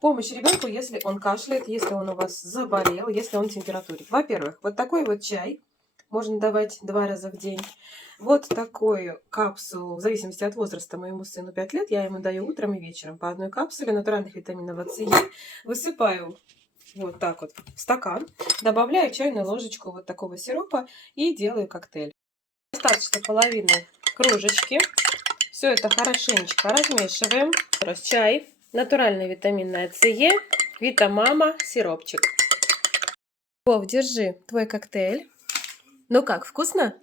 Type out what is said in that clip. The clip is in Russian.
Помощь ребенку, если он кашляет, если он у вас заболел, если он температурит. Во-первых, вот такой вот чай можно давать 2 раза в день. Вот такую капсулу, в зависимости от возраста, моему сыну 5 лет, я ему даю утром и вечером по одной капсуле натуральных витаминов С и Е. Высыпаю вот так вот в стакан, добавляю чайную ложечку вот такого сиропа и делаю коктейль. Достаточно половины кружечки. Все это хорошенечко размешиваем. Раз чай, натуральный витаминное С и Е, Витамама, сиропчик. Вов, держи твой коктейль. Ну как, вкусно?